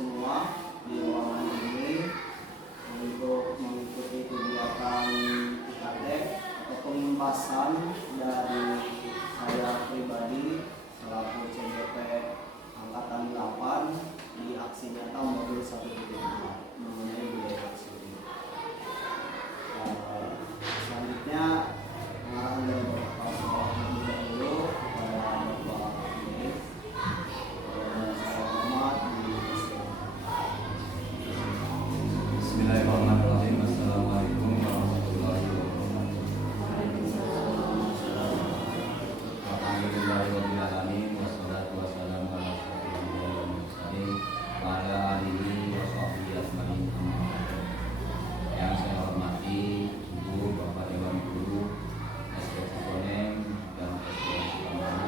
semua di ruangan ini untuk mengikuti kegiatan IKT atau pembahasan dari saya pribadi selaku CGP Angkatan 8 di aksi nyata modul 1.4 mengenai budaya aksi. Selanjutnya pengarahan dari Bapak Kepala Sekolah terlebih dahulu kepada Bapak Dev dan saya hormat di Bismillahirrahmanirrahim. Assalamualaikum warahmatullahi wabarakatuh. Alhamdulillahirabbil alamin wassalatu wassalamu ala asyrofil mursalin wa ala alihi wa sahbihi ajmain. Yang saya hormati Ibu Bapak Dewan Guru SD Cikoneng dan SD Cikoneng.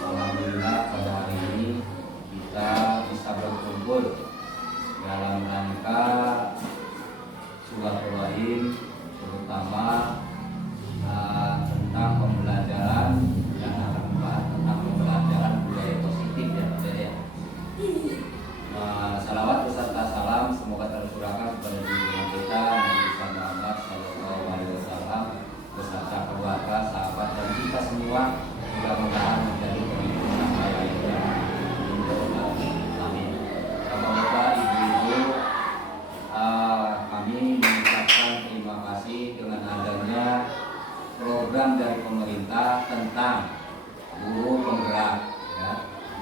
Alhamdulillah pada hari ini kita bisa berkumpul dalam rangka silaturahim, terutama tentang pembelajaran dan akan membahas tentang pembelajaran budaya positif ya Pak Dede. Salawat beserta salam semoga tercurahkan kepada junjungan kita Nabi Muhammad Sallallahu Alaihi Wasallam beserta keluarga, sahabat dan kita semua, mudah-mudahan menjadi pemimpin yang baik ya. Amin. Semoga ibu-ibu kami mengucapkan terima kasih dengan adanya program dari pemerintah tentang guru penggerak ya.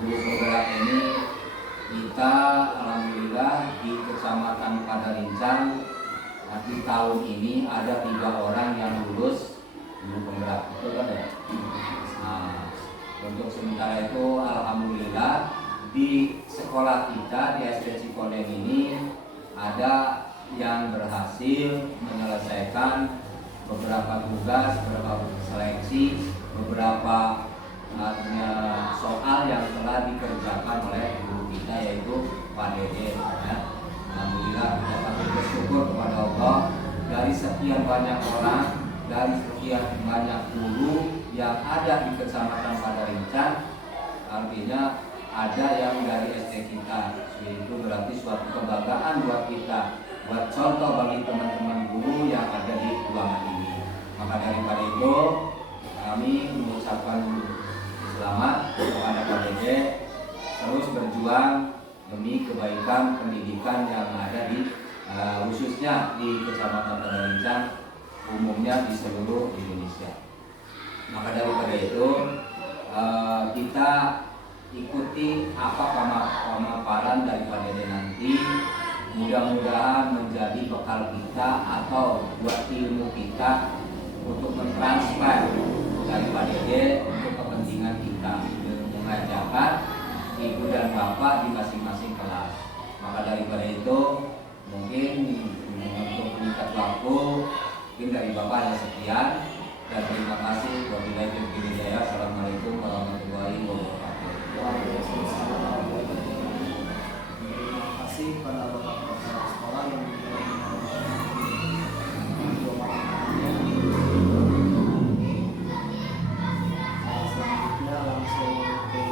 Guru penggerak ini kita alhamdulillah di Kecamatan Padarincang di tahun ini ada 3 orang yang lulus guru penggerak, betul kan ya? Nah, untuk sementara itu alhamdulillah di sekolah kita di SD Cikoneng ini ada yang berhasil menyelesaikan beberapa tugas, beberapa seleksi, beberapa soal yang telah dikerjakan oleh guru kita yaitu Pak Dede ya. Alhamdulillah kita patut bersyukur kepada Allah dari sekian banyak orang, dari sekian banyak guru yang ada di Kecamatan Padarincang, artinya ada yang dari SD kita, yaitu berarti suatu kebanggaan buat kita, buat contoh bagi teman-teman guru yang ada di ruangan ini. Maka daripada itu kami mengucapkan selamat kepada Pak Dede terus berjuang demi kebaikan pendidikan yang ada di khususnya di Kecamatan Padarincang, umumnya di seluruh Indonesia. Maka daripada itu kita ikuti apa pemaparan dari Pak Dede nanti, mudah-mudahan menjadi bekal kita atau buat ilmu kita untuk mentransfer dari Pak Dede untuk kepentingan kita mengajarkan ibu dan bapak di masing-masing kelas. Maka daripada itu mungkin untuk meningkat waktu mungkin dari bapak hanya sekian dan terima kasih. Wabillahi taufiq wal hidayah. Assalamualaikum warahmatullahi wabarakatuh. terima kasih pada Bapak Kepala Sekolah yang selanjutnya langsung ke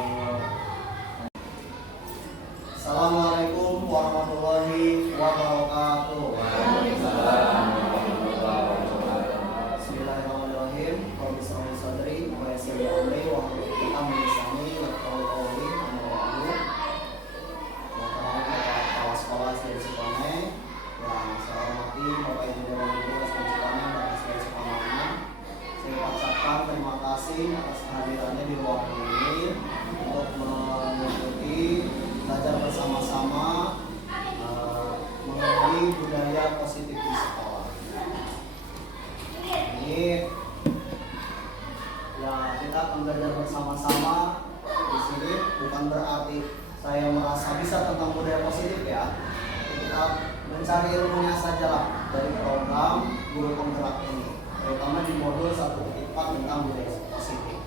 Assalamualaikum warahmatullahi wabarakatuh. Bismillahirrahmanirrahim. Qul bismillah sadri wa yassir li amri wa hlul 'uqdatam min lisani yafqahu qawli. Kepala Sekolah SD Cikoneng yang saya hormati Bapak Ibu Dewan Guru SD Cikoneng dan SD Cikoneng. Saya ucapkan terima kasih atas kehadirannya di ruangan ini untuk mengikuti belajar bersama-sama mengenai budaya positif di sekolah. Ini ya kita akan belajar bersama-sama di sini bukan berarti saya merasa bisa tentang budaya positif ya. Kita mencari ilmunya saja lah dari program guru penggerak ini, terutama di modul 1.4 tentang budaya positif.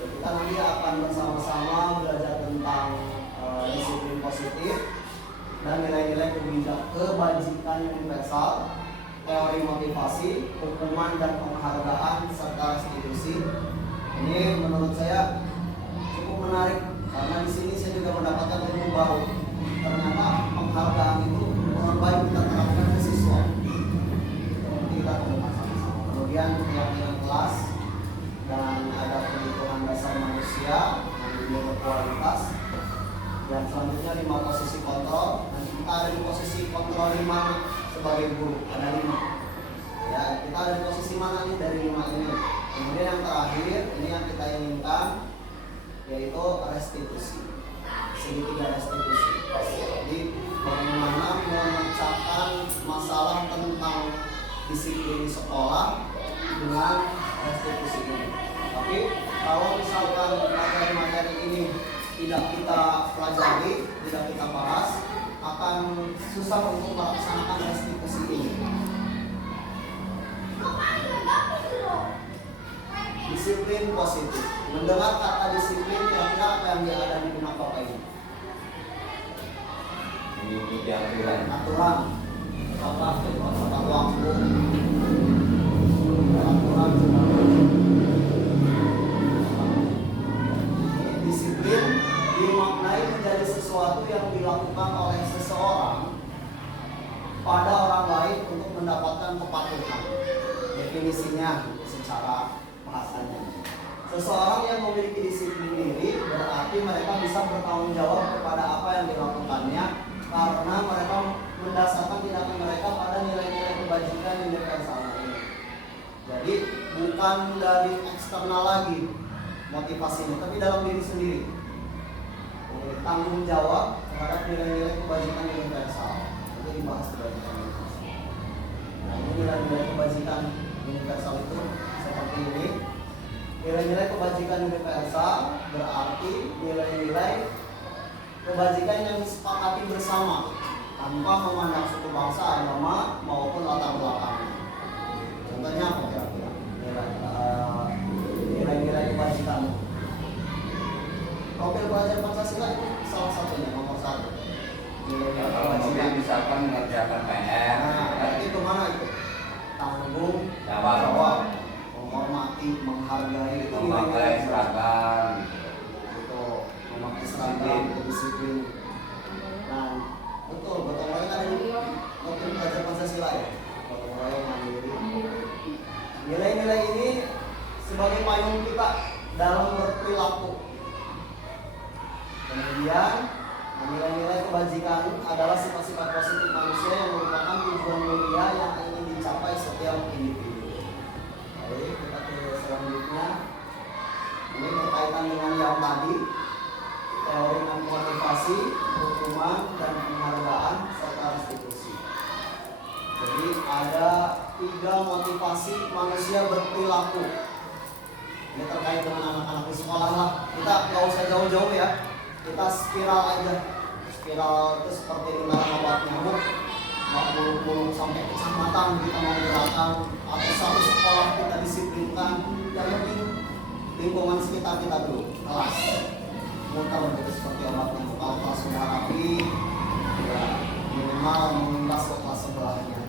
Kita nanti akan bersama-sama belajar tentang disiplin positif dan nilai-nilai kebajikan universal, teori motivasi, hukuman dan penghargaan serta restitusi. Ini menurut saya cukup menarik karena di sini saya juga mendapatkan ilmu baru. Ternyata menerima sebagai guru. Ada 5. Ya, kita ada di posisi mana nih dari 5 ini? Kemudian yang terakhir, ini yang kita inginkan, yaitu restitusi. Segitiga restitusi. Jadi bagaimana memecahkan masalah tentang disiplin di sekolah dengan restitusi ini. Tapi kalau misalkan materi-materi ini tidak kita pelajari, tidak kita bahas, akan susah untuk melaksanakan restitusi ini. Disiplin positif. Mendengar kata disiplin, kira-kira apa yang ada di benak Bapak ini? Mengikuti aturan. Aturan. Tata waktu. Aturan. Disiplin dimaknai menjadi sesuatu yang dilakukan oleh seseorang pada orang lain untuk mendapatkan kepatuhan. Definisinya secara bahasanya, seseorang yang memiliki disiplin diri berarti mereka bisa bertanggung jawab kepada apa yang dilakukannya karena mereka mendasarkan tindakan mereka pada nilai-nilai kebajikan universal ini. Jadi bukan dari eksternal lagi motivasinya, tapi dalam diri sendiri. Tanggung jawab terhadap nilai-nilai kebajikan universal. Itu dibahas kebajikan universal. Nah, ini nilai-nilai kebajikan universal itu seperti ini. Nilai-nilai kebajikan universal berarti nilai-nilai kebajikan yang disepakati bersama tanpa memandang suku, bangsa, agama maupun latar belakangnya. Contohnya apa kira-kira? Nilai-nilai kebajikan. Profil pelajar Pancasila itu salah satunya, nomor 1. Nilai-nilai Kalau kebajikan. misalkan mengerjakan PR, Nah, itu mana itu? Tanggung jawab, menghormati, menghargai, itu memakai seragam, itu memakai seragam, disiplin. Nah, betul, gotong royong ada di profil pelajar Pancasila ya. Gotong royong, mandiri. Nilai-nilai ini sebagai payung kita dalam berperilaku. Kemudian, nilai-nilai kebajikan adalah sifat-sifat positif manusia yang merupakan tujuan mulia yang ingin dicapai setiap individu. Baik, kita ke selanjutnya. Ini berkaitan dengan yang tadi, teori motivasi, hukuman, dan penghargaan serta restitusi. Jadi ada 3 motivasi manusia berperilaku. Ini terkait dengan anak-anak di sekolah lah. Kita nggak usah jauh-jauh ya. Kita spiral aja. Spiral itu seperti lingkaran obat nyamuk. Nggak muluk-muluk sampai kecamatan kita mau gerakan atau satu sekolah kita disiplinkan. Yang penting lingkungan sekitar kita dulu, kelas muter gitu seperti obat nyamuk. Kalau kelas sudah rapi, ya minimal mengimbas ke kelas sebelahnya.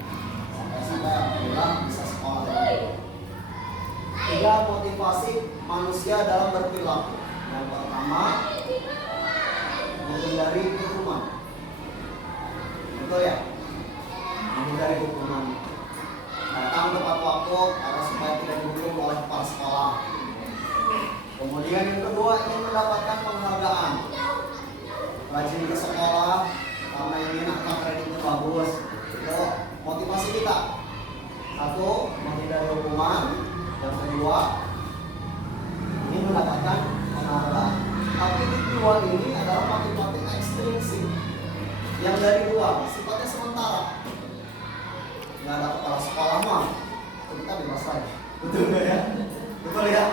Sampai alhamdulillah bisa sekolah lagi. 3 motivasi manusia dalam berperilaku. Yang pertama, menghindari hukuman. Betul ya? Menghindari hukuman. Datang tepat waktu karena supaya tidak dihukum oleh kepala sekolah. Kemudian yang kedua, ingin mendapatkan penghargaan. Rajin ke sekolah karena ingin angka kreditnya bagus. Itu motivasi kita. 1, menghindari hukuman. Yang kedua, ingin mendapatkan penghargaan. Tapi di 2 ini adalah motivasi ekstrinsik yang dari luar, sifatnya sementara. Nggak ada kepala sekolah mah, kita bebas lagi. Betul nggak ya? Betul ya?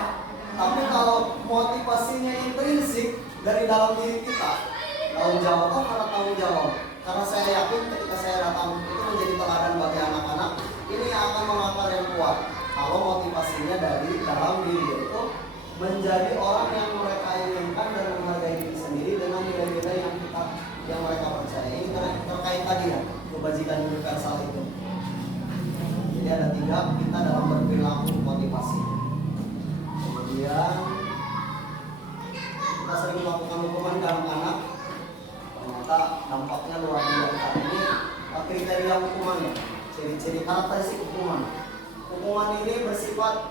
Tapi kalau motivasinya intrinsik dari dalam diri kita, tanggung jawab, karena tanggung jawab. Karena saya yakin ketika saya datang itu menjadi teladan bagi anak-anak, ini yang akan mengakar yang kuat. Kalau motivasinya dari dalam diri itu menjadi orang yang mereka inginkan dan menghargai diri sendiri dengan nilai-nilai yang mereka percaya. Ini terkait tadi ya, kebajikan universal itu. Jadi ada 3 kita dalam berperilaku motivasi. Kemudian kita sering melakukan hukuman ke anak-anak. Ternyata dampaknya luar biasa. Ini kriteria hukumannya, ciri-ciri karakteristik hukuman. Hukuman ini bersifat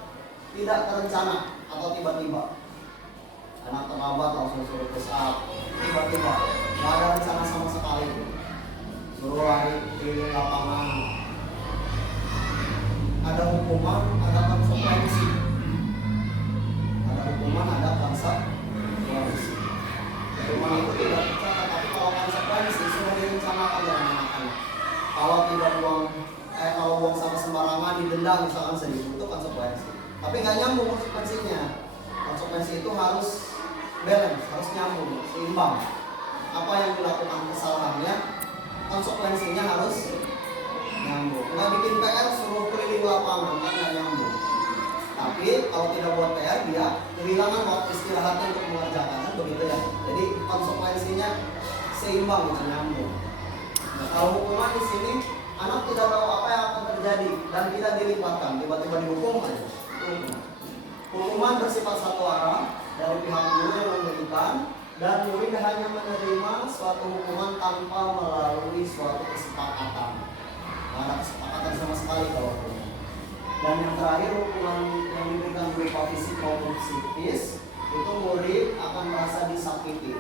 tidak terencana atau tiba-tiba. Anak terlambat langsung suruh push up, tiba-tiba, nggak ada rencana sama sekali. Suruh suruh lari keliling lapangan. Ada hukuman, ada konsekuensi. Ada hukuman, ada konsekuensi. Hukuman itu tidak tercatat, tapi kalau konsekuensi sudah direncanakan dan anak-anak. Kalau tidak kalau buang sampah sembarangan didenda misalkan sedikit, itu konsekuensi. Tapi nggak nyambung konsekuensinya. Konsekuensi itu harus balance, harus nyambung, seimbang. Apa yang dilakukan kesalahannya, konsekuensinya harus nyambung. Nggak bikin PR suruh keliling lapangan, kan nggak nyambung. Tapi kalau tidak buat PR, dia kehilangan waktu istirahatnya untuk mengerjakan, kan begitu ya. Jadi konsekuensinya seimbang, gitu, nyambung. Nah, kalau hukuman di sini, anak tidak tahu apa yang akan terjadi dan tidak dilibatkan, tiba-tiba dihukum aja. Hukuman bersifat satu arah dari pihak guru yang memberikan, dan murid hanya menerima suatu hukuman tanpa melalui suatu kesepakatan. Nggak ada kesepakatan sama sekali kalau hukuman. Dan yang terakhir, hukuman yang diberikan berupa fisik maupun psikis, itu murid akan merasa disakiti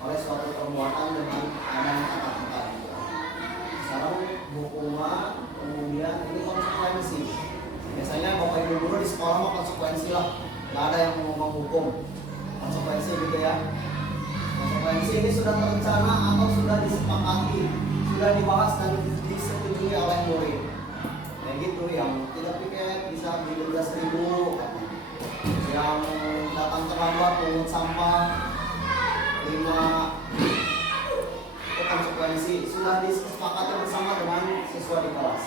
oleh suatu perbuatan dengan adanya kata-kata. Sekarang hukuman, kemudian ini konsekuensi. Biasanya bapak ibu guru di sekolah mau konsekuensi lah, nggak ada yang mau menghukum. Konsekuensi gitu ya. Konsekuensi ini sudah terencana atau sudah disepakati, sudah dibahas dan disetujui oleh murid. Kayak gitu, yang tidak piket bisa didenda 1.000, yang datang terlambat pungut sampah 5. Itu konsekuensi sudah disepakati bersama dengan siswa di kelas.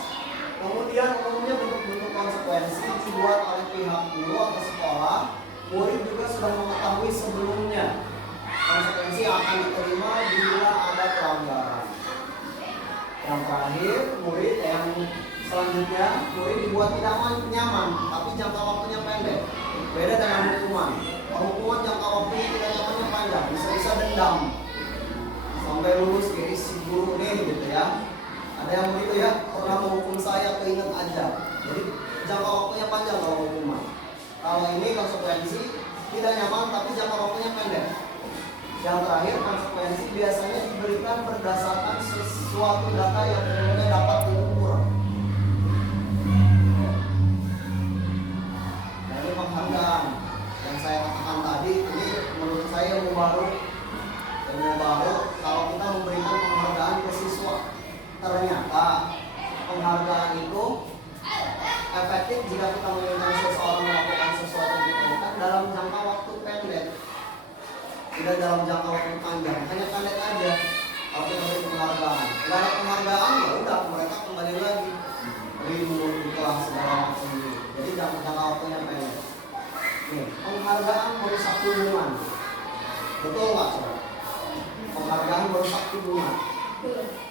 Kemudian umumnya bentuk-bentuk konsekuensi dibuat oleh pihak guru atau sekolah. Murid juga sudah mengetahui sebelumnya konsekuensi yang akan diterima bila ada pelanggaran. Yang terakhir, murid yang selanjutnya, murid dibuat tidak nyaman, tapi jangka waktunya pendek. Beda dengan hukuman. Kalau hukuman jangka waktunya tidak nyamannya panjang, bisa-bisa dendam sampai lulus kayak si guru nih gitu ya. Ada yang begitu ya, pernah menghukum saya keinget aja. Jadi jangka waktunya panjang kalau hukuman. Kalau ini konsekuensi tidak nyaman tapi jangka waktunya pendek. Yang terakhir, konsekuensi biasanya diberikan berdasarkan sesuatu data yang umumnya dapat diukur. Nah, ini penghargaan yang saya katakan tadi, ini menurut saya ilmu baru. Kalau kita memberikan penghargaan ke siswa, ternyata penghargaan itu efektif jika kita menginginkan seseorang melakukan sesuatu yang diperlukan dalam jangka waktu pendek, tidak dalam jangka waktu panjang. Hanya pendek aja kalau kita beri penghargaan. Tidak ada penghargaan, ya udah mereka kembali lagi ribut di kelas segala macam ini. Jadi jangka waktunya pendek. Nih, penghargaan merusak hubungan. Betul nggak coba? Penghargaan merusak hubungan.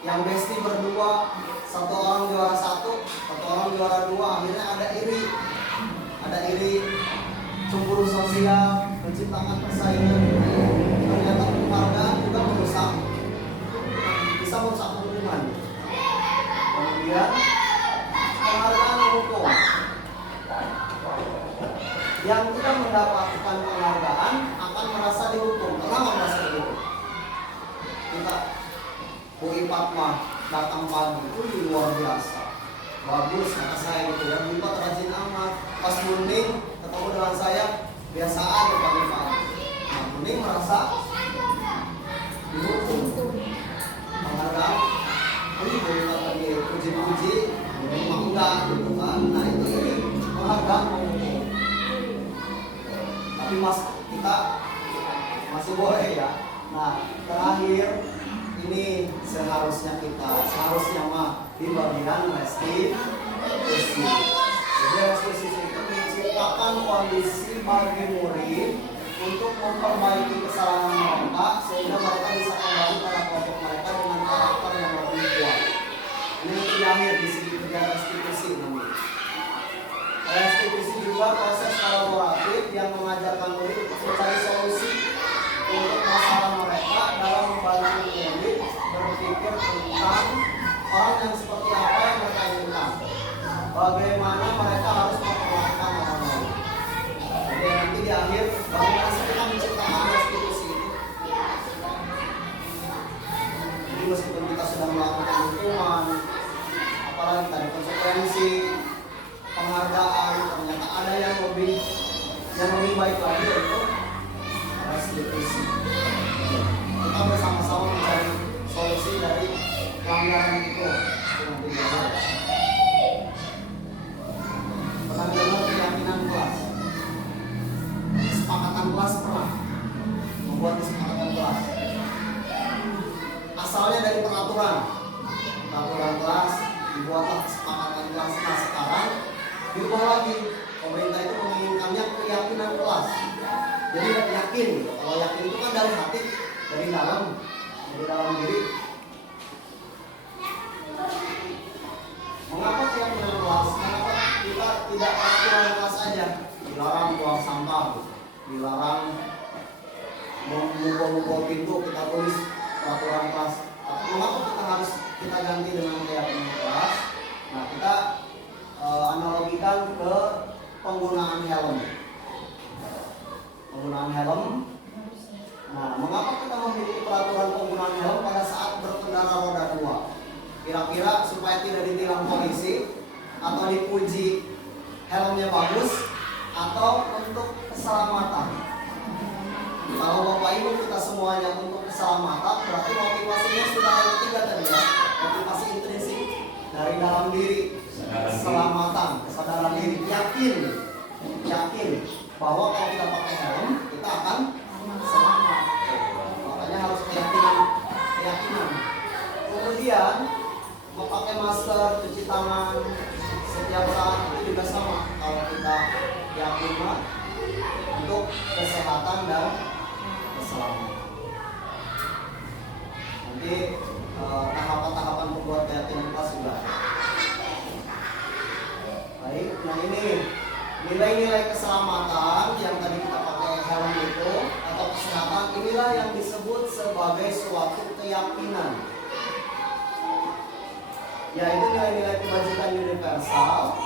Yang besti berdua, satu orang juara 1, satu orang juara 2, akhirnya ada iri, cemburu sosial, menciptakan persaingan. Ternyata penghargaan juga bisa merusak hubungan. Kemudian penghargaan hukum. Yang tidak mendapatkan penghargaan akan merasa dihukum. Kenapa merasa dihukum? Kita UI Fatma datang pagi itu luar biasa, bagus kata saya gitu ya. Bu Ipat rajin amat, pas Munding ketemu dengan saya biasa aja pagi-pagi. Nah, Munding merasa dihukum. Penghargaan, ini Bu Ipat lagi puji-puji, Munding mah enggak gitu kan. Nah itu ini penghargaan menghukum. Tapi kita masih boleh ya. Nah terakhir, ini seharusnya mah di bagian restitusi. Jadi restitusi itu menciptakan kondisi bagi murid untuk memperbaiki kesalahan mereka sehingga mereka bisa kembali pada kelompok mereka dengan karakter yang lebih kuat. Ini mungkin di akhir di segi kerja restitusi namanya. Restitusi juga proses kolaboratif yang mengajarkan murid untuk mencari solusi untuk masalah mereka dalam membantu murid berpikir tentang orang yang seperti apa yang mereka inginkan, bagaimana mereka harus memperlakukan orang lain. Jadi nanti di akhir bagaimana sih kita menciptakan restitusi itu. Jadi meskipun kita sudah melakukan hukum, pelanggaran itu nanti belajar. Pernah dengar keyakinan kelas? Kesepakatan kelas pernah membuat kesepakatan kelas. Asalnya dari peraturan kelas, dibuatlah kesepakatan kelas. Nah sekarang diubah lagi, pemerintah itu menginginkannya keyakinan kelas. Jadi yakin, kalau yakin itu kan dari hati, dari dalam diri. Mengapa keyakinan kelas? Mengapa kita tidak peraturan kelas saja? Dilarang buang sampah, dilarang memukul pintu, kita tulis peraturan kelas. Mengapa kita harus ganti dengan keyakinan kelas? Nah kita analogikan ke penggunaan helm. Nah, mengapa kita memiliki peraturan penggunaan helm pada saat berkendara roda 2? Kira-kira supaya tidak ditilang polisi, atau dipuji helmnya bagus, atau untuk keselamatan? Kalau Bapak Ibu kita semuanya untuk keselamatan, berarti motivasinya sudah ada 3 tadi ya. Motivasi intrinsik dari dalam diri, keselamatan, kesadaran diri, yakin bahwa kalau kita pakai helm kita akan selamat. Makanya harus keyakinan. Kemudian memakai masker, cuci tangan setiap saat itu juga sama. Kalau kita yakin untuk kesehatan dan keselamatan. Nanti tahapan-tahapan membuat keyakinan kelas juga. Baik, nah ini nilai-nilai keselamatan yang tadi kita pakai helm itu atau kesehatan, inilah yang disebut sebagai suatu keyakinan, yaitu nilai-nilai kebajikan universal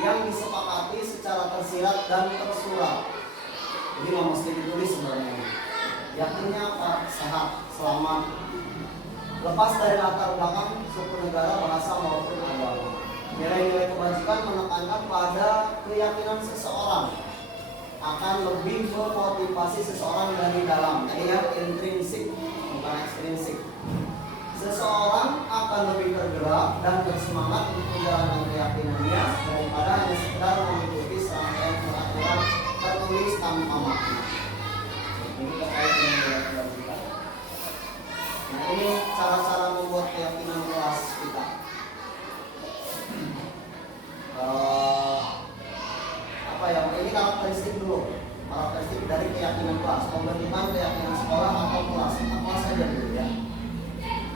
yang disepakati secara tersirat dan tersurat. Jadi nggak mesti ditulis sebenarnya. Yakinnya apa? Sehat, selamat, lepas dari latar belakang suku negara, bahasa maupun agama. Nilai-nilai kebajikan menekankan pada keyakinan seseorang akan lebih memotivasi seseorang dari dalam. Tadi ya, intrinsik bukan ekstrinsik. Seseorang akan lebih tergerak dan bersemangat untuk menjalankan keyakinannya daripada hanya sekedar mengikuti serangkaian peraturan tertulis tanpa makna. Ini terkait dengan nilai kebajikan. Nah ini cara-cara membuat keyakinan kelas kita. Ini karakteristik dulu, karakteristik dari keyakinan kelas, pembentukan keyakinan sekolah atau kelas. Kita kelas saja dulu ya.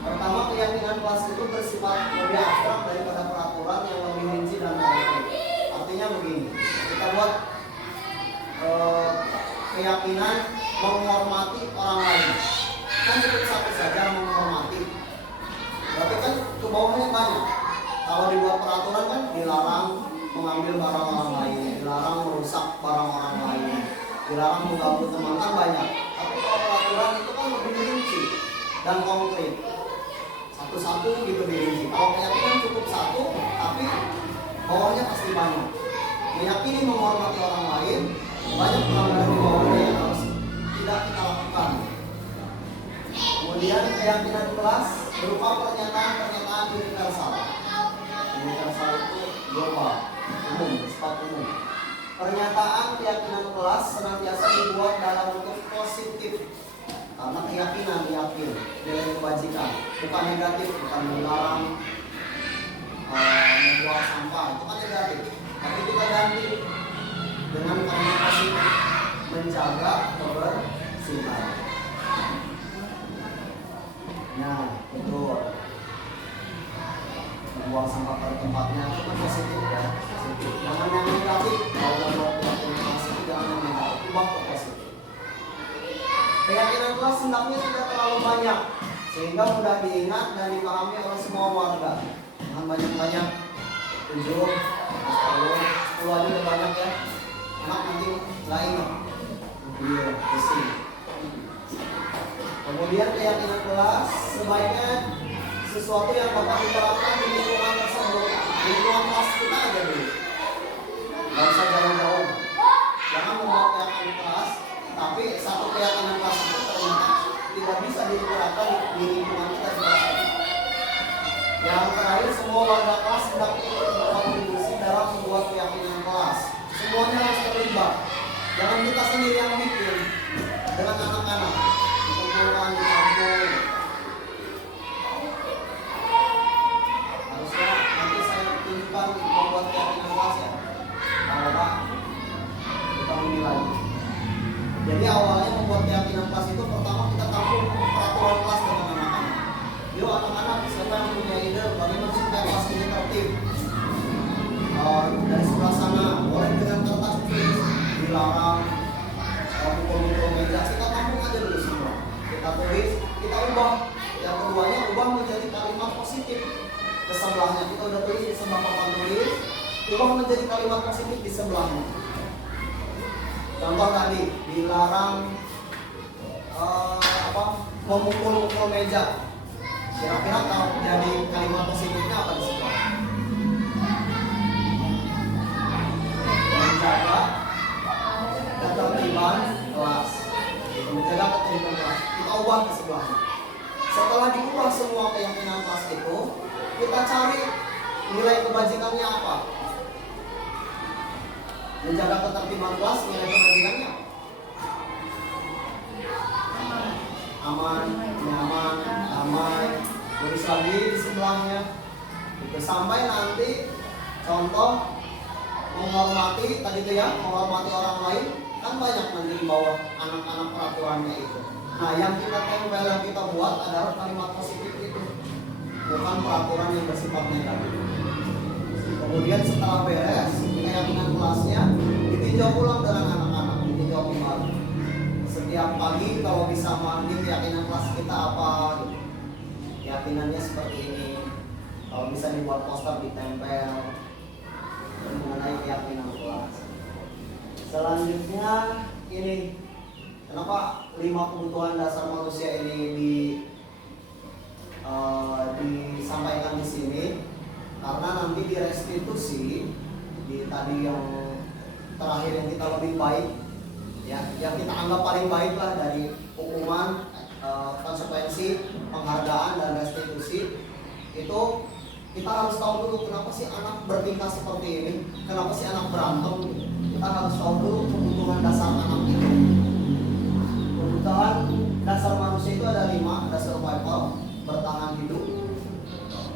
Pertama, keyakinan kelas itu bersifat lebih abstrak daripada peraturan yang lebih rinci dan konkret. Artinya begini, kita buat keyakinan menghormati orang lain. Kan cukup satu saja, menghormati. Berarti kan ke bawahnya banyak. Kalau dibuat peraturan kan dilarang mengambil barang orang lain, dilarang merusak barang orang lain, dilarang mengganggu teman, kan banyak. Tapi kalau peraturan itu kan lebih rinci dan konkret, satu-satu gitu dirinci. Kalau keyakinan cukup satu, tapi bawahnya pasti banyak. Meyakini menghormati orang lain, banyak pelanggaran di bawahnya yang harus tidak kita lakukan. Kemudian keyakinan kelas berupa pernyataan-pernyataan universal. Universal itu global, umum, bersifat umum. Pernyataan keyakinan kelas senantiasa dibuat dalam bentuk positif karena keyakinan, yakin, nilai kebajikan, bukan negatif, bukan melarang membuang sampah, itu kan negatif. Tapi kita ganti dengan kalimat positif, menjaga kebersihan. Nah, itu membuang sampah pada tempatnya itu kan positif ya, positif. Jangan yang negatif. Kalau udah buat keyakinan kelas itu jangan yang negatif, ubah ke positif. Keyakinan kelas hendaknya tidak terlalu banyak sehingga mudah diingat dan dipahami oleh semua warga. Jangan banyak-banyak, 7, 10 aja udah banyak ya. Anak nanti nggak ingat. Iya, isi. Kemudian keyakinan kelas sebaiknya sesuatu yang dapat diterapkan di lingkungan tersebut. Lingkungan kelas kita aja dulu. Gak usah jauh-jauh. Jangan membuat keyakinan kelas, tapi satu keyakinan kelas itu ternyata tidak bisa diterapkan di lingkungan kita juga. Yang terakhir, semua warga kelas hendak berkontribusi dalam membuat keyakinan kelas. Semuanya harus terlibat. Jangan kita sendiri yang bikin dengan anak-anak. Dikumpulkan di kampung. Harusnya nanti saya tunjukkan membuat keyakinan kelas ya. Kalau Pak, kita menilai. Jadi awalnya membuat keyakinan kelas itu pertama kita tampung peraturan kelas dengan anak-anak. Yuk anak-anak, siapa yang punya ide bagaimana supaya kelas ini tertib? Dari sebelah sana boleh dengan kertas tulis dilarang pukul-pukul meja. Kita tampung aja dulu semua. Kita tulis, kita ubah. Yang keduanya ubah menjadi kalimat positif. Ke sebelahnya kita udah tulis di sebelah papan tulis, ubah menjadi kalimat positif di sebelahnya. Contoh tadi dilarang memukul-mukul meja. Kira-kira kalau jadi kalimat positifnya apa di sebelah? Menjaga ketertiban kelas. Menjaga ketertiban kelas. Kita ubah ke sebelahnya. Setelah diubah semua keyakinan kelas itu, kita cari nilai kebajikannya apa. Menjaga ketertiban kelas, nilai kebajikannya apa? Aman, nyaman, damai. Tulis lagi di sebelahnya. Itu sampai nanti contoh menghormati tadi itu ya, menghormati orang lain kan banyak nanti di bawah anak-anak peraturannya itu. Nah, yang kita tempel, yang kita buat adalah kalimat positif itu, bukan peraturan yang bersifat negatif. Kemudian setelah beres keyakinan kelasnya, ditinjau ulang dengan anak-anak, ditinjau kembali. Setiap pagi kalau bisa mandi keyakinan kelas kita apa gitu. Keyakinannya seperti ini. Kalau bisa dibuat poster ditempel mengenai keyakinan kelas. Selanjutnya ini, kenapa 5 kebutuhan dasar manusia ini disampaikan di sini? Karena nanti di restitusi di tadi yang terakhir yang kita lebih baik ya, yang kita anggap paling baik lah dari hukuman, konsekuensi, penghargaan dan restitusi itu kita harus tahu dulu kenapa sih anak bertingkah seperti ini, kenapa sih anak berantem. Kita harus tahu dulu kebutuhan dasar anak itu. Kebutuhan dasar manusia itu ada 5, ada survival, bertahan hidup.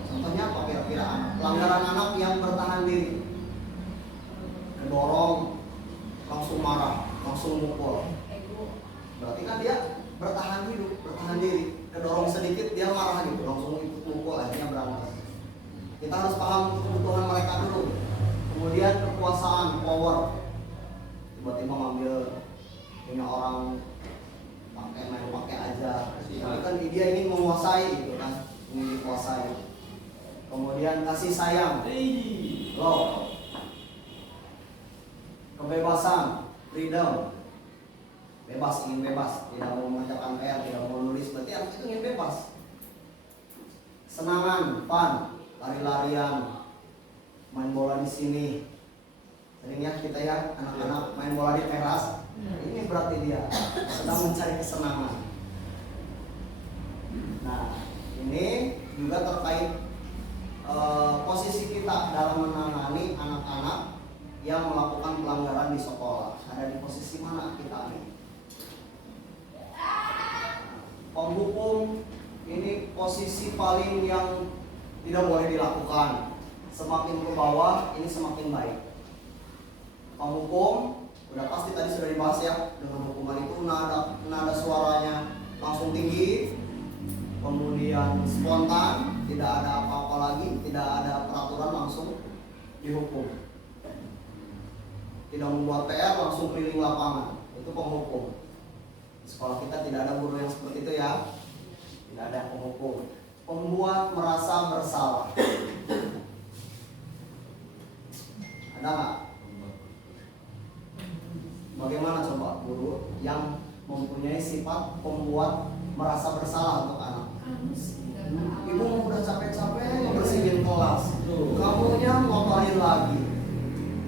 Contohnya apa kira-kira anak? Pelanggaran anak yang bertahan diri, kedorong, langsung marah, langsung mukul. Berarti kan dia bertahan hidup, bertahan diri. Kedorong sedikit dia marah gitu, langsung ikut mukul, akhirnya berantem. Kita harus paham kebutuhan mereka dulu. Kemudian kekuasaan, power. Tiba-tiba ngambil punya orang pakai aja. Tapi kan dia ingin menguasai gitu kan, ingin dikuasai. Kemudian kasih sayang, love. Kebebasan, freedom. Bebas, ingin bebas, tidak mau mengerjakan PR, tidak mau nulis, berarti anak itu ingin bebas. Senangan, fun, lari-larian, main bola di sini. Sering ya kita ya anak-anak main bola di teras. Ini berarti dia sedang mencari kesenangan. Nah, ini juga terkait posisi kita dalam menangani anak-anak yang melakukan pelanggaran di sekolah. Ada di posisi mana kita ini? Penghukum ini posisi paling yang tidak boleh dilakukan. Semakin ke bawah ini semakin baik. Penghukum udah pasti tadi sudah dibahas ya, dengan hukuman itu nada suaranya langsung tinggi, kemudian spontan, tidak ada apa-apa lagi, tidak ada peraturan, langsung dihukum. Tidak membuat PR, langsung keliling lapangan, itu penghukum. Di sekolah kita tidak ada guru yang seperti itu ya, tidak ada penghukum. Pembuat merasa bersalah, ada nggak? Bagaimana coba guru yang mempunyai sifat pembuat merasa bersalah untuk anak? Ibu mau udah capek-capek ngebersihin kelas, kamunya ngotorin lagi.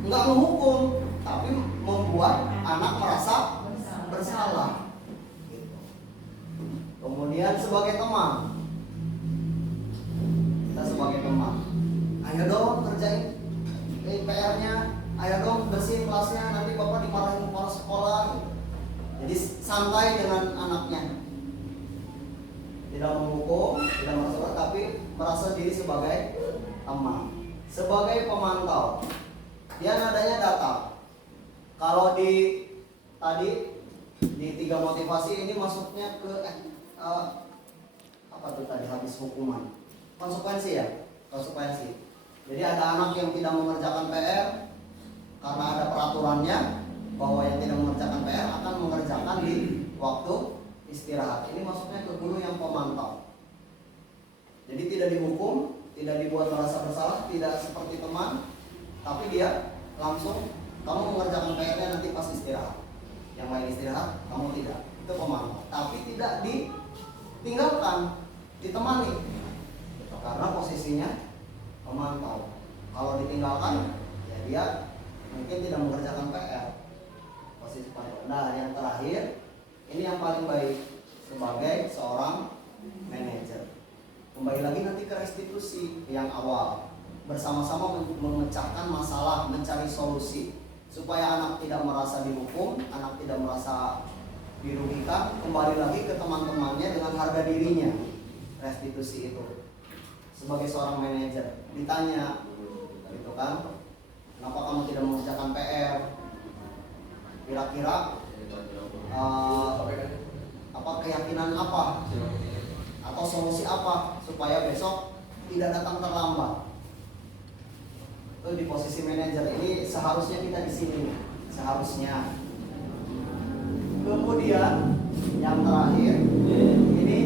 Nggak menghukum, tapi membuat anak merasa bersalah. Kemudian sebagai teman, kita sebagai teman kelasnya, nanti bapak dimarahin kepala sekolah. Jadi santai dengan anaknya, tidak menghukum, tidak merasa, tapi merasa diri sebagai teman, sebagai pemantau. Dia nadanya data. Kalau di tadi di 3 motivasi ini masuknya ke apa tuh tadi, habis hukuman, konsekuensi ya, konsekuensi. Jadi ada anak yang tidak mengerjakan PR karena ada peraturannya bahwa yang tidak mengerjakan PR akan mengerjakan di waktu istirahat. Ini masuknya ke guru yang pemantau. Jadi tidak dihukum, tidak dibuat merasa bersalah, tidak seperti teman, tapi dia langsung, kamu mengerjakan PR-nya nanti pas istirahat. Yang lain istirahat, kamu tidak. Itu pemantau. Tapi tidak ditinggalkan, ditemani. Karena posisinya pemantau. Kalau ditinggalkan, ya dia mungkin tidak mengerjakan PR. Posisi pemantau. Nah, yang terakhir, ini yang paling baik sebagai seorang manajer. Kembali lagi nanti ke restitusi yang awal, bersama-sama memecahkan masalah, mencari solusi supaya anak tidak merasa dihukum, anak tidak merasa dirugikan. Kembali lagi ke teman-temannya dengan harga dirinya. Restitusi itu sebagai seorang manajer ditanya, gitu kan, kenapa kamu tidak mengerjakan PR? Kira-kira apa keyakinan apa atau solusi apa supaya besok tidak datang terlambat? Itu di posisi manajer ini seharusnya kita di sini, seharusnya. Kemudian yang terakhir ini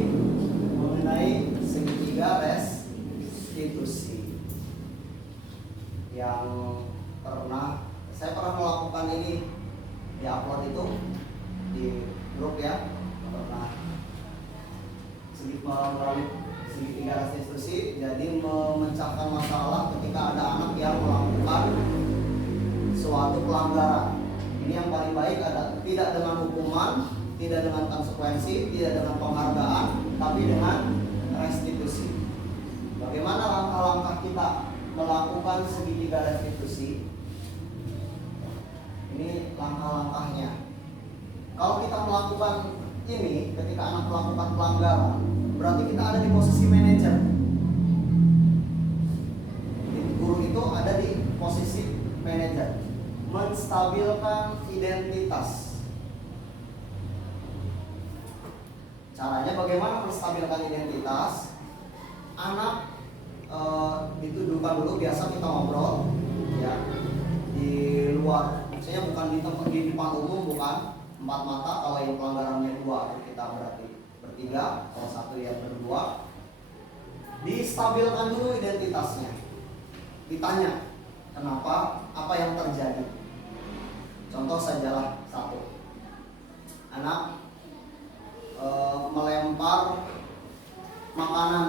mengenai segitiga restitusi yang saya pernah melakukan ini, di upload itu di grup ya, pernah melalui segitiga restitusi. Jadi memecahkan masalah ketika ada anak yang melakukan suatu pelanggaran. Ini yang paling baik ada tidak dengan hukuman, tidak dengan konsekuensi, tidak dengan penghargaan, tapi dengan restitusi. Bagaimana langkah-langkah kita melakukan segitiga restitusi? Ini langkah-langkahnya. Kalau kita melakukan ini ketika anak melakukan pelanggaran, berarti kita ada di posisi manajer. Guru itu ada di posisi manajer, menstabilkan identitas. Caranya bagaimana menstabilkan identitas? Anak dituduhkan dulu, biasa kita ngobrol ya di luar, maksudnya bukan di tempat di depan umum, bukan 4 mata. Kalau yang pelanggarannya 2 kita berarti bertiga, kalau 1 yang berdua. Distabilkan dulu identitasnya, ditanya kenapa, apa yang terjadi. Contoh sajalah 1, anak melempar makanan,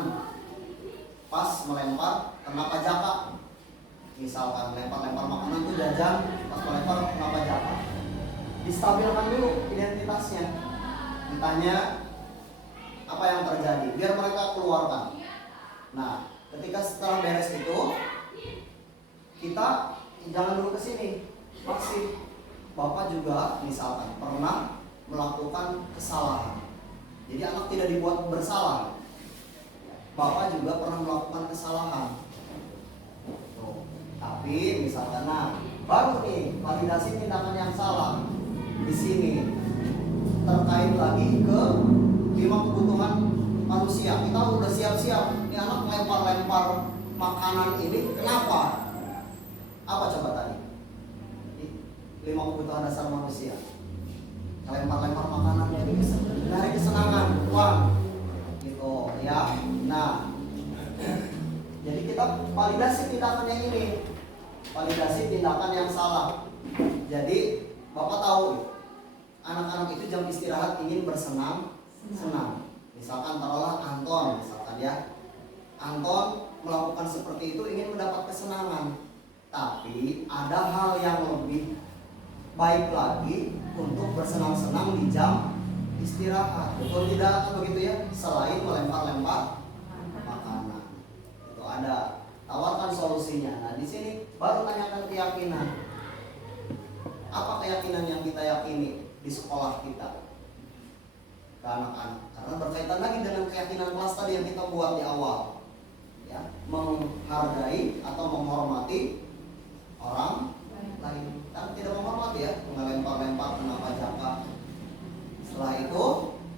pas melempar kena pajaka. Misalkan lempar-lempar makanan itu jajan, pas melempar kena pajaka. Distabilkan dulu identitasnya, ditanya apa yang terjadi, biar mereka keluarkan. Nah, ketika setelah beres itu, kita jangan dulu ke sini. Masih Bapak juga misalkan pernah melakukan kesalahan. Jadi anak tidak dibuat bersalah. Bapak juga pernah melakukan kesalahan. Tuh. Tapi misalkan, nah, baru nih validasi tindakan yang salah di sini terkait lagi ke 5 kebutuhan manusia. Kita udah siap-siap. Ini anak lempar-lempar makanan ini, kenapa? Apa coba tadi? 5 kebutuhan dasar manusia. Lempar-lempar makanan dari kesenangan, uang, gitu ya. Nah, jadi kita validasi tindakan yang ini, validasi tindakan yang salah. Jadi Bapak tahu, anak-anak itu jam istirahat ingin bersenang-senang. Misalkan taruhlah Anton, misalkan ya, Anton melakukan seperti itu ingin mendapat kesenangan. Tapi ada hal yang lebih baik lagi untuk bersenang-senang di jam istirahat. Betul tidak begitu ya? Selain melempar-lempar makanan. Itu ada, tawarkan solusinya. Nah, di sini baru tanyakan keyakinan. Apa keyakinan yang kita yakini di sekolah kita ke anak-anak? Karena berkaitan lagi dengan keyakinan kelas tadi yang kita buat di awal, ya, menghargai atau menghormati orang lain. Kan tidak menghormati ya, melempar-lempar kena pajaka. Setelah itu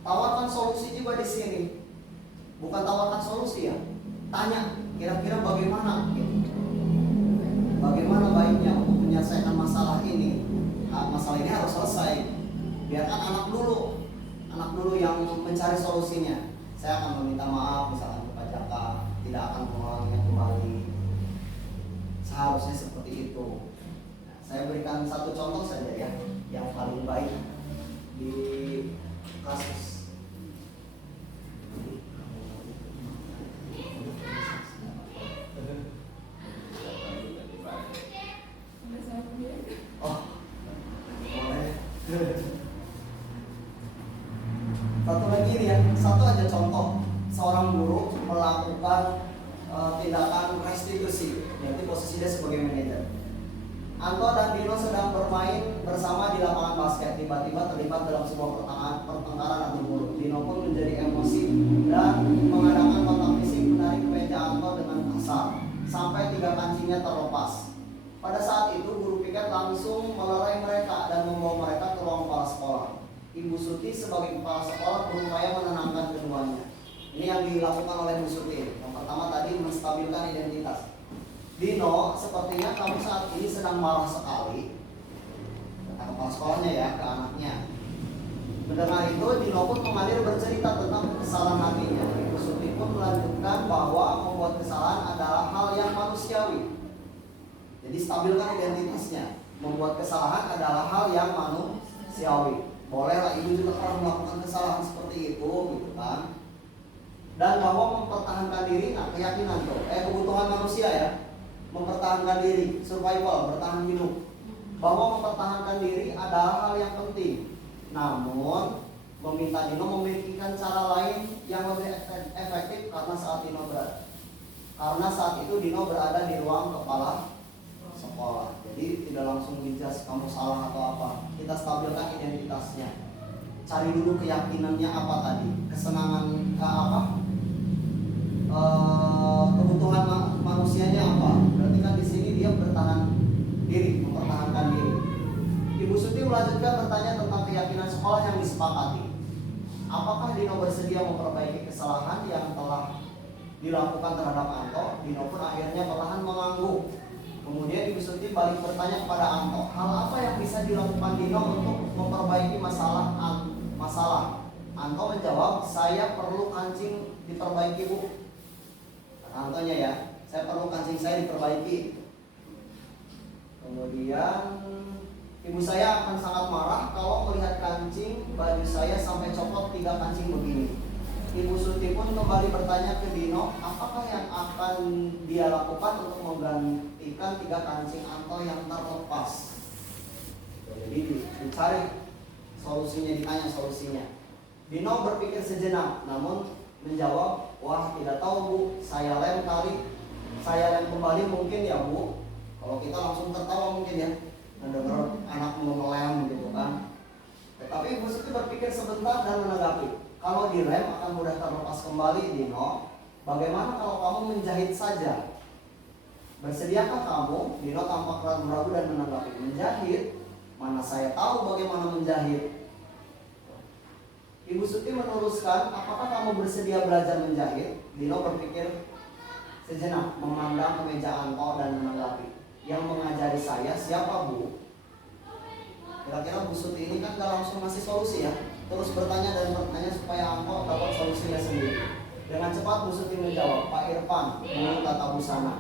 tawarkan solusi juga di sini. Bukan tawarkan solusi ya, tanya kira-kira bagaimana, bagaimana baiknya untuk menyelesaikan masalah ini. Masalah ini harus selesai. Biarkan anak dulu yang mencari solusinya. Saya akan meminta maaf misalkan ke pajaka, tidak akan mengulanginya kembali. Seharusnya seperti itu. Nah, saya berikan satu contoh saja ya, yang paling baik di kasus. Satu lagi nih ya, satu aja contoh. Seorang guru melakukan tindakan restitusi, berarti posisi dia sebagai manajer. Anto dan Dino sedang bermain bersama di lapangan basket. Tiba-tiba terlibat dalam sebuah pertengkaran antar guru. Dino pun menjadi emosi dan mengadakan kontak fisik menarik meja Anto dengan kasar sampai 3 kancingnya terlepas. Pada saat itu guru piket langsung melerai mereka dan membawa mereka ke ruang kepala sekolah. Ibu Suti sebagai kepala sekolah berupaya menenangkan keduanya. Ini yang dilakukan oleh Bu Suti. Yang pertama tadi menstabilkan identitas. Dino, sepertinya kamu saat ini sedang marah sekali. Kata kepala sekolahnya ya ke anaknya. Mendengar itu, Dino pun mengalir bercerita tentang kesalahan hatinya. Ibu Suti pun melanjutkan bahwa membuat kesalahan adalah hal yang manusiawi. Jadi stabilkan identitasnya. Membuat kesalahan adalah hal yang manusiawi. Bolehlah ibu juga pernah melakukan kesalahan seperti itu, gitu kan? Dan bahwa mempertahankan diri, nah keyakinan tuh, kebutuhan manusia ya, mempertahankan diri, survival, bertahan hidup. Bahwa mempertahankan diri adalah hal yang penting. Namun meminta Dino memikirkan cara lain yang lebih efektif karena saat itu Dino berada di ruang kepala sekolah. Jadi tidak langsung dijudge kamu salah atau apa. Kita stabilkan identitasnya. Cari dulu keyakinannya apa tadi, kesenangan kebutuhan manusianya apa. Berarti kan di sini dia bertahan diri, mempertahankan diri. Ibu Suti melanjutkan bertanya tentang keyakinan sekolah yang disepakati. Apakah Dino bersedia memperbaiki kesalahan yang telah dilakukan terhadap Anto? Dino pun akhirnya perlahan mengangguk. Kemudian Ibu Suti balik bertanya kepada Anto, hal apa yang bisa dilakukan Dino untuk memperbaiki masalah? Anto menjawab, saya perlu kancing diperbaiki Bu. Kata Antonya ya, saya perlu kancing saya diperbaiki. Kemudian ibu saya akan sangat marah kalau melihat kancing baju saya sampai copot 3 kancing begini. Ibu Suti pun kembali bertanya ke Dino, apakah yang akan dia lakukan untuk menggantikan 3 kancing Anto yang terlepas. Jadi dicari solusinya, ditanya solusinya. Dino berpikir sejenak, namun menjawab, wah tidak tahu Bu, saya lem kembali mungkin ya Bu. Kalau kita langsung tertawa mungkin ya, mendengar anak mau ngelem gitu kan. Tetapi Ibu Suti berpikir sebentar dan menanggapi, kalau direm akan mudah terlepas kembali Dino. Bagaimana kalau kamu menjahit saja? Bersediakah kamu? Dino tampak ragu-ragu dan menanggapi, menjahit? Mana saya tahu bagaimana menjahit. Ibu Suti meneruskan, apakah kamu bersedia belajar menjahit? Dino berpikir sejenak, memandang ke meja Anto dan menanggapi, yang mengajari saya siapa Bu? Kira-kira Bu Suti ini kan gak langsung ngasih solusi ya, terus bertanya dan bertanya supaya Anto dapat solusinya sendiri. Dengan cepat Bu Suti menjawab, Pak Irfan, guru tata busana.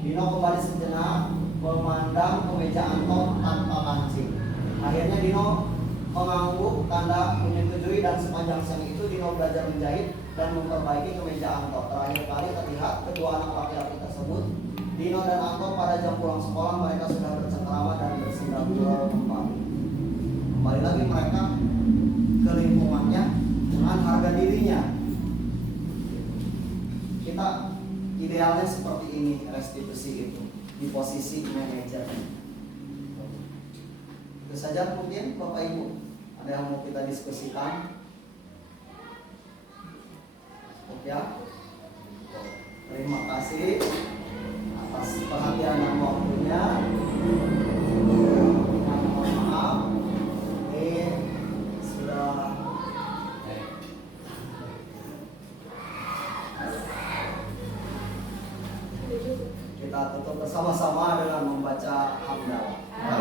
Dino kembali sejenak, memandang ke meja Anto tanpa kancing. Akhirnya Dino mengangguk tanda menyetujui dan sepanjang siang itu Dino belajar menjahit dan memperbaiki kemeja Anto. Terakhir kali terlihat kedua anak laki-laki tersebut, Dino dan Anto, pada jam pulang sekolah mereka sudah bercengkrama dan bersinggah-gurau kembali. Kembali lagi mereka ke lingkungannya dengan harga dirinya. Kita idealnya seperti ini restitusi itu di posisi manajer. Itu saja mungkin Bapak Ibu. Ada yang mau kita diskusikan? Oke ya. Terima kasih atas perhatian dan waktunya. Mohon maaf. Ini sudah kita tutup bersama-sama dengan membaca hamdalah. Terima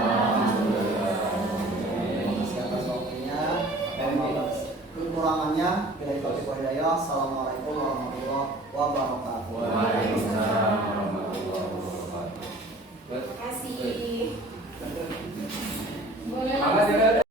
kasih atas waktunya. Kekurangannya bila itu hidayah. Assalamualaikum warahmatullahi wabarakatuh. Waalaikumsalam warahmatullahi wabarakatuh. Terima kasih. Boleh Makasih,